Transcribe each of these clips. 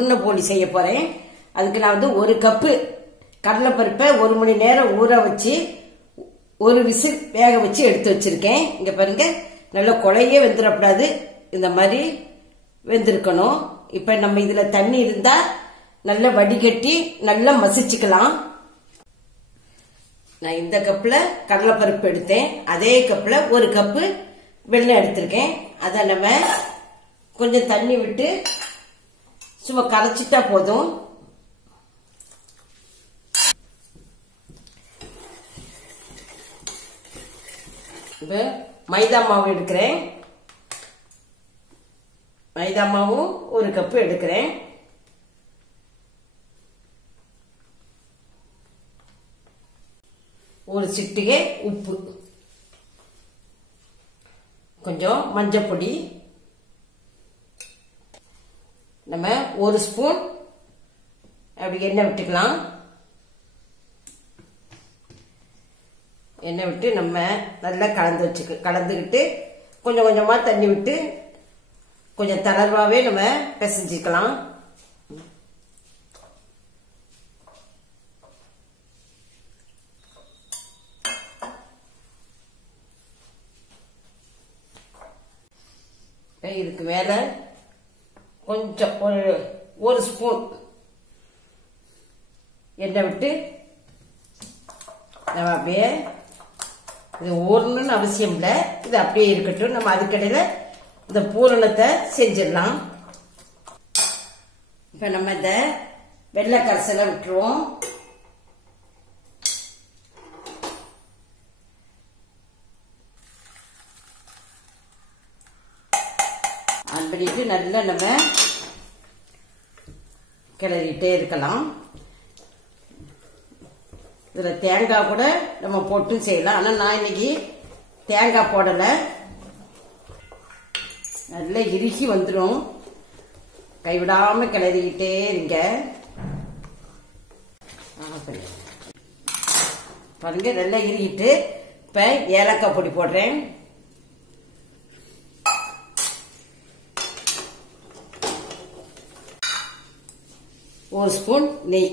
பூர்ண போலி செய்ய போறேன். அதுக்கு நான் வந்து 1 கப்பு கடலைப்பருப்பை 1 மணி நேரம் ஊற வச்சு 1 விசில் வேக வச்சு எடுத்து வச்சிருக்கேன். இங்க பாருங்க, நல்ல குழையே வெந்துடக்கூடாது, இந்த மாதிரி வெந்திருக்கணும். இப்ப நம்ம இதுல தண்ணி இருந்தா நல்லா வடிகட்டி நல்லா மசிச்சுக்கலாம். நான் இந்த கப்ல கடலைப்பருப்பு எடுத்தேன், அதே கப்ல 1 கப்பு வெல்லம் எடுத்திருக்கேன். அத நம்ம கொஞ்சம் தண்ணி விட்டு சும்மா கரைச்சிட்டா போதும். இப்ப மைதா மாவு எடுக்கிறேன். மைதா மாவும் 1 கப்பு எடுக்கிறேன். ஒரு சிட்டிகை உப்பு, கொஞ்சம் மஞ்சள் பொடி, நம்ம 1 ஸ்பூன் அப்படி எண்ணெய் விட்டுக்கலாம். எண்ணெய் விட்டு நம்ம நல்லா கலந்துக்கிட்டு கொஞ்சம் கொஞ்சமா தண்ணி விட்டு கொஞ்சம் தளர்வாவே நம்ம பிசைஞ்சிக்கலாம். இதுக்கு மேல கொஞ்சம் ஒரு ஸ்பூன் எண்ணெய் விட்டு நம்ம அப்படியே, இது ஊறணும்னு அவசியம் இல்லை, இது அப்படியே இருக்கட்டும். நம்ம அதுக்கடையில இந்த பூரணத்தை செஞ்சிடலாம். இப்ப நம்ம இந்த வெள்ளை கரைசலை விட்டுருவோம். பண்ணிட்டு நல்லா நம்ம கிளறிட்டே இருக்கலாம். இதுல தேங்காய் கூட நம்ம போட்டு செய்யலாம். ஆனா நான் இன்னைக்கு தேங்காய் போடல. நல்லா இறுகி வந்துடும், கைவிடாம கிளறிக்கிட்டே இருங்க. பாருங்க, நல்லா இறுகிட்டு இப்ப ஏலக்காய் பொடி போடுறேன். ஒரு ஸ்பூன் நெய்,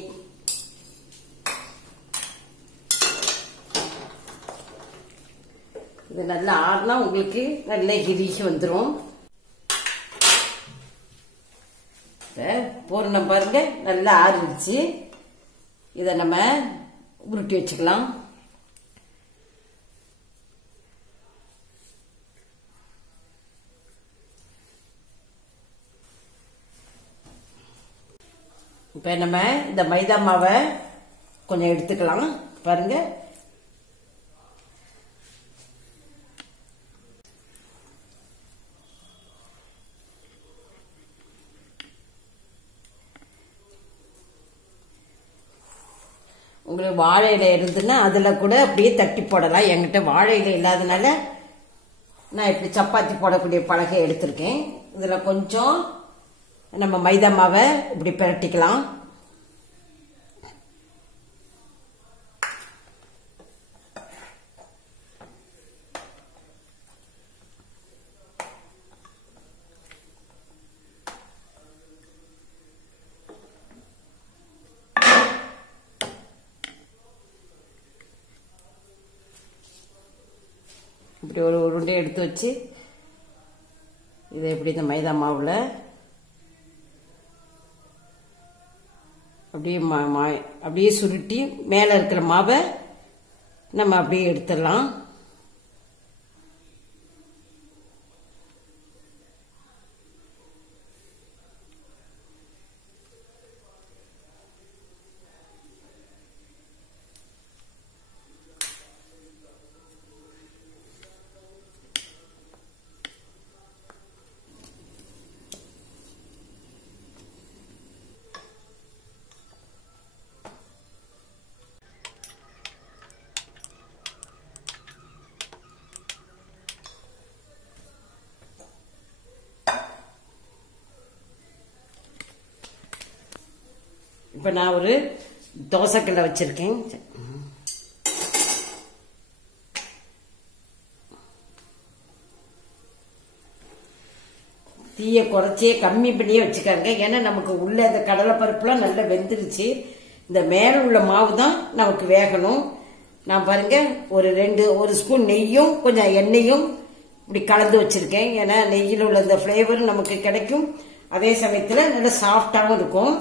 இது நல்லா ஆறுனா உங்களுக்கு நல்லா இறுகி வந்துடும். பூரணம் பாருங்க நல்லா ஆறிடுச்சு. இதை நம்ம உருட்டி வச்சுக்கலாம். இப்ப நம்ம இந்த மைதா மாவை கொஞ்சம் எடுத்துக்கலாம். பாருங்க, உங்களுக்கு வாழை இலை இருந்துன்னா அதுல கூட அப்படியே தட்டி போடலாம். என்கிட்ட வாழை இலை இல்லாதனால நான் இப்படி சப்பாத்தி போடக்கூடிய பலகை எடுத்திருக்கேன். இதுல கொஞ்சம் நம்ம மைதா மாவை இப்படி பிரட்டிக்கலாம். இப்படி ஒரு உருண்டை எடுத்து வச்சு இதை இப்படி இந்த மைதா மாவுல அப்படியே சுருட்டி மேல இருக்கிற மாவை நம்ம அப்படியே எடுத்துடலாம். இப்ப நான் ஒரு தோசைக்கல்ல வச்சிருக்கேன். தீயை குறைச்சே கம்மி பண்ணியே வச்சுக்காங்க. ஏன்னா நமக்கு உள்ள இந்த கடலை பருப்புலாம் நல்லா வெந்துருச்சு. இந்த மேல உள்ள மாவு தான் நமக்கு வேகணும். நான் பாருங்க ஒரு ஸ்பூன் நெய்யும் கொஞ்சம் எண்ணெயும் இப்படி கலந்து வச்சிருக்கேன். ஏன்னா நெய்யில் உள்ள இந்த பிளேவர் நமக்கு கிடைக்கும். அதே சமயத்துல நல்ல சாஃப்டாவும் இருக்கும்.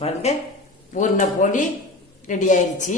பாருங்க பூர்ண பொடி ரெடி ஆயிடுச்சு.